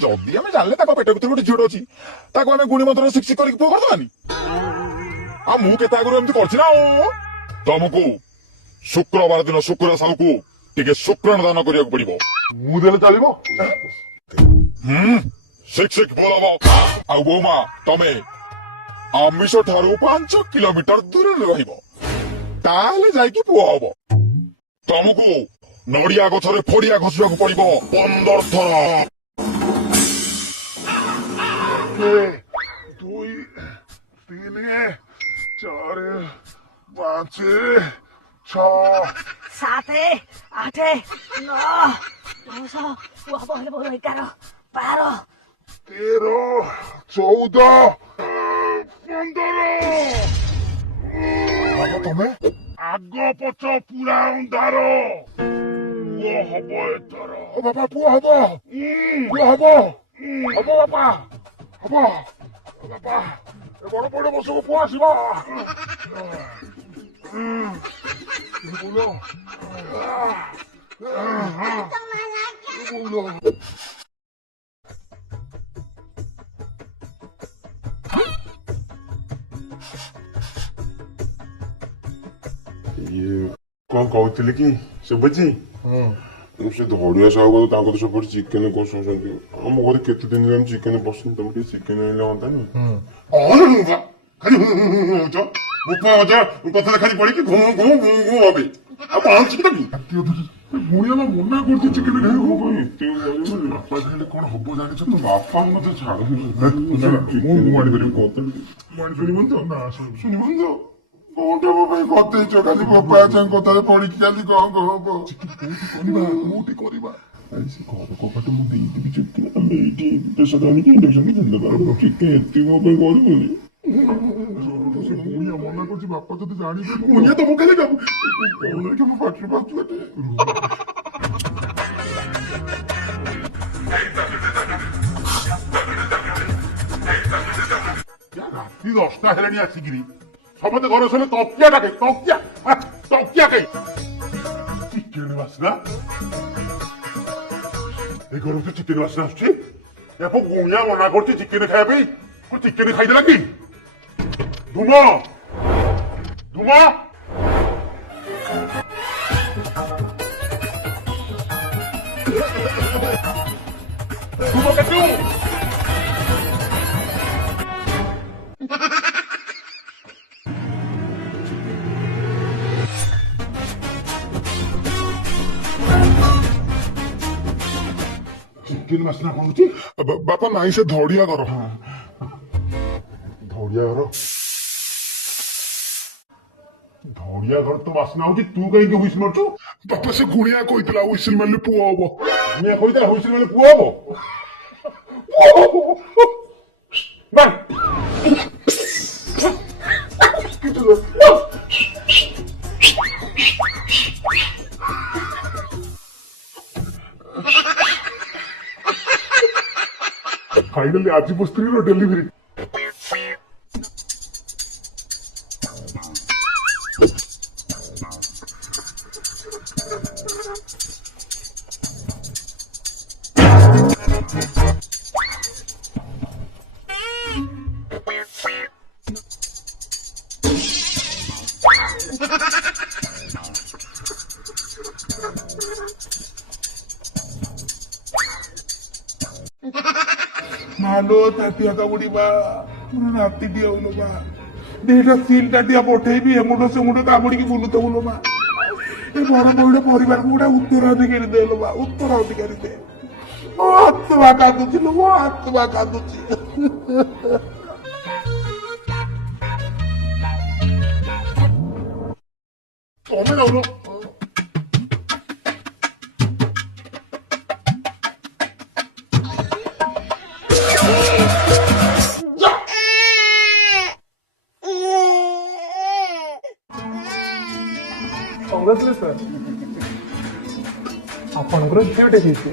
जदि आम जाने पेट भर गोटे झीट अच्छी आम गुणी मंत्र शिक्षित करके पुआ करदेलानी मुझे आगुरी एमती कर तुमको शुक्रवार दिन शुक्र साहू को टिके शुक्राणु दान करिया पड़ो मुझे चलो शिक शिक बोल आ बोमा तमे आमिष ठारू 5 किलोमीटर दूर रही पुआ हम तुमको नड़िया गछरे फड़िया घषा पड़ो 15 थर 2 3 4 5 6 7 8 9 10 पुआ बोल बोल 11 12 13 14 15 तमे आग पछ पूरा अंधार पुआ हब एथर बापा पुआ हम पुआ हम बापा हम बापा बड़ बड़ बस को पुआ आसवा कौन कहते कि शुभुची से धड़िया साहू तो सब चिकेन कषुच्च आम घर केते दिन हम चिकेन पसंद तुम चिकेन आइले हंतानी कथा खाली पड़ी कि घूम घूम घूम घूम हे मुड़िया मना कर चिकेन खाई बापा खाइले कौन हम जानी तो बापा मत छाड़ शुणवन तो ना शुणवन तो कोटे मो भाई कते खाली बापा जान कथा पड़ी खाली कौन करिबा आई से घर कपाट मु देई दिबि चिकेन हम एटी पेशा दानी के इंजेक्शन नि देबा चिकेन एती मो भाई करबोनी मुनिया मना करछि बापा जदी जानि मुनिया तो मुके लगा कौन के मो पाछे पाछे क्या राती 10टा हेलानी आसिगिरी समते घर सले तकिया के चिकेन वासना ए घर से चिकेन वासना आछी एपो गुनिया मना करछि चिकेन खाइबे को चिकेन खाइ देला कि धुमा धुमा धुमा कटू चिकेन वासना कौन बापा नाई से धड़िया घर धड़िया घर धड़िया घर तो वासना हो तू कहीं हुईस मारचु बापा से गुणिया कहला हुईसिल मारले पुआ हम गुणिया कहता हुईसिल मारले पुआ हम फाइनली आज स्त्री डेलीवरी मालो ताटिया का बुढ़ी बा राती दिया बोलो बा देटा सील ताटिया पठे भी एमुडो से मुडो कामुड़ी की बुलु तो बोलो बा ए बड़ बड़ परिवार को गोटा उत्तराधिकारी देलो बा उत्तराधिकारी दे ओ आत्मा कादुची लो आत्मा कादुची तोमे जाओ ଆପଣଙ୍କର ଝିଅଟେ ହେଇଛି।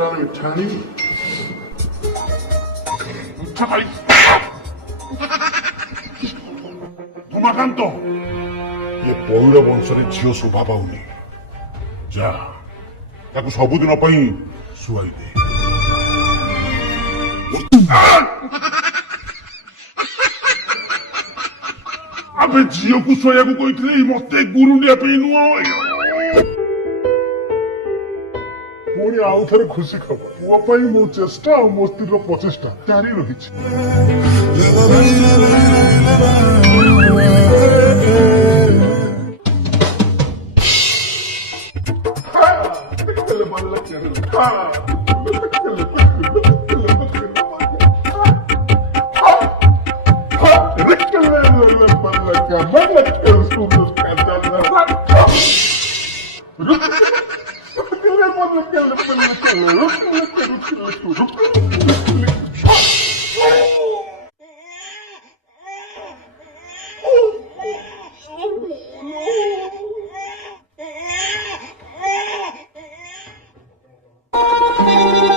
ପଇଡ଼ଟାର ମିଠା ଆଣିବି ମିଠା ଖାଇ ଉମାକାନ୍ତ ଏ ପଇଡ଼ ବଂଶରେ ଝିଅ ଶୋଭା ପାଉନି। ଯା ତାକୁ ସବୁଦିନ ପାଇଁ ଶୁଆଇ ଦେ। ଆବେ ଝିଅକୁ ଶୋଇବାକୁ କହିଥିଲେ ମତେ ଗୁରୁଣ୍ଡିଆ ପାଇଁ ନୁହଁ। ପୁଣି ଆଉ ଥରେ ଖୁସି ଖବର ପୁଅ ପାଇଁ ମୋ ଚେଷ୍ଟା ଆଉ ମୋ ସ୍ତ୍ରୀର ପ୍ରଚେଷ୍ଟା ଜାରି ରହିଛି।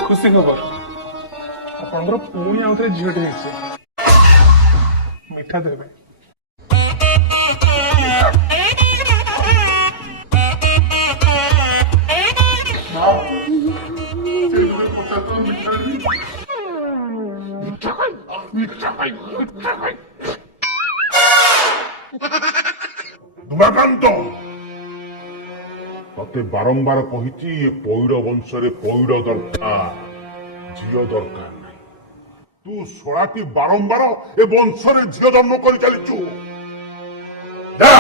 ଖୁସି ଖବର ଆପଣଙ୍କର ପୁଣି ଆଉ ଥରେ ଝିଅଟେ ହେଇଛି ମିଠା ଦେବେ। ଉମାକାନ୍ତ ତତେ ବାରମ୍ବାର କହିଛି ଏ ପଇଡ଼ ବଂଶରେ ପଇଡ଼ ଦରକାର, ଝିଅ ଦରକାର ନାହିଁ। ତୁ ଶଳାଟି ବାରମ୍ବାର ଏ ବଂଶରେ ଝିଅ ଜନ୍ମ କରି ଚାଲିଛୁ। ଯା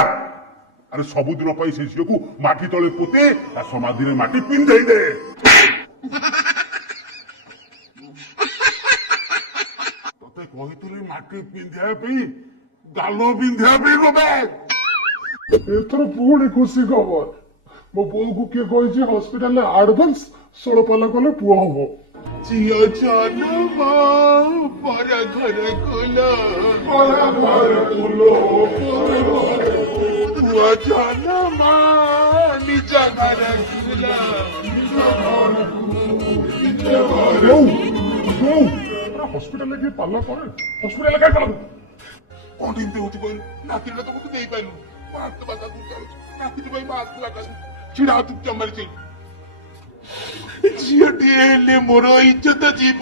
ଆରେ ସବୁଦିନ ପାଇଁ ସେ ଝିଅକୁ ମାଟି ତଳେ ପୋତେ ତା ସମାଧିରେ ମାଟି ପିନ୍ଧେଇ ଦେ। ତତେ କହିଥିଲି ମାଟି ପିନ୍ଧିବା ପାଇଁ ଗାଲ ପିନ୍ଧିବା ପାଇଁ ନବେ। ଏଥର ପୁଣି ଖୁସି ଖବର ମୋ ପୁଅକୁ କିଏ କହିଛି ହସ୍ପିଟାଲରେ ଆଡଭାନ୍ସ 16 କଲେ ପୁଅ ହବ। ଝିଅ ଜନ୍ମ ପର ଘର କୁଲ ପୁଅ ଜନ୍ମ ନିଜ ଘର କୁଲ ହସ୍ପିଟାଲରେ କିଏ ପାଲା କରେ ହସ୍ପିଟାଲରେ କାଇଁ ପାଲା କଣ ଏମିତି ହଉଛି କହିଲୁ ନାତିଟା ତ ମୋତେ ଦେଇପାରିଲୁ ମୋ ହାତ ବାକା ତୁ ଚାଲୁଛୁ ନାତିଟି ପାଇଁ ମୋ ହାତ ବାକା ଛିଡା ତୁ ଚମାରି ଝିଅଟିଏ ହେଲେ ମୋର ଇଜ୍ଜତ ଯିବ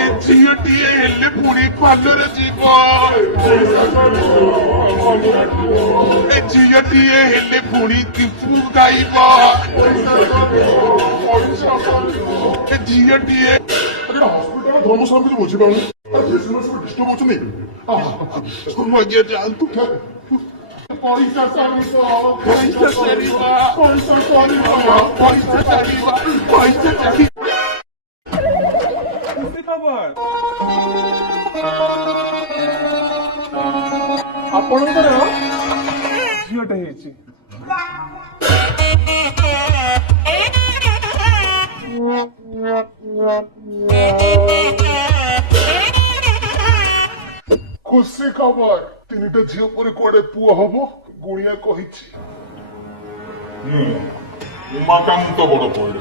ଏ ଝିଅଟିଏ ହେଲେ ପୁଣି ପାଲରେ ଯିବ ଏ ଝିଅଟିଏ ହେଲେ ପୁଣି କିସୁ ଗାଇବ ଏ ଝିଅଟିଏ ହସ୍ପିଟାଲ ଧର୍ମଶାଳା କିଛି ବୁଝିପାରୁନି ଡିଷ୍ଟର୍ବ ହଉଛନ୍ତି। ଆଜ୍ଞା ଯାଆନ୍ତୁ ପଇସା ସାରିବ ପଇସା ସାରିବା ପଇସା ସାରିବ ପଇସା ସାରିବା ପଇସା ସାରିବା ଖୁସି ଖବର ଆପଣଙ୍କର ଝିଅଟେ ହେଇଛି। ଖୁସି ଖବର 3ଟା ଝିଅ ପରେ କୁଆଡେ ପୁଅ ହବ ଗୁଣିଆ କହିଛି। ଉମାକାନ୍ତ ବଡ ପଇଡ଼